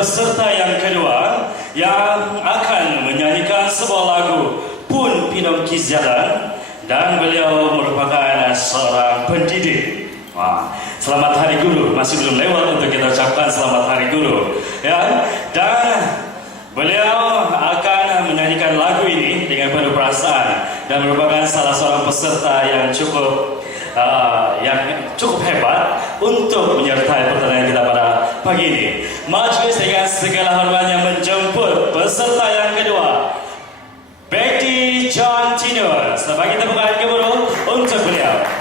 peserta yang kedua yang akan menyanyikan sebuah lagu Pun Pinom Kizalan, dan beliau merupakan seorang pendidik. Selamat Hari Guru, masih belum lewat untuk kita ucapkan selamat Hari Guru, ya. Dan beliau akan menyanyikan lagu ini dengan penuh perasaan dan merupakan salah seorang peserta yang cukup hebat untuk menyertai pertandingan kita pada pagi ini. Majlis dengan segala hormatnya menjemput peserta yang kedua, Betty John Tino. Sebagai tepukan gemuruh untuk beliau.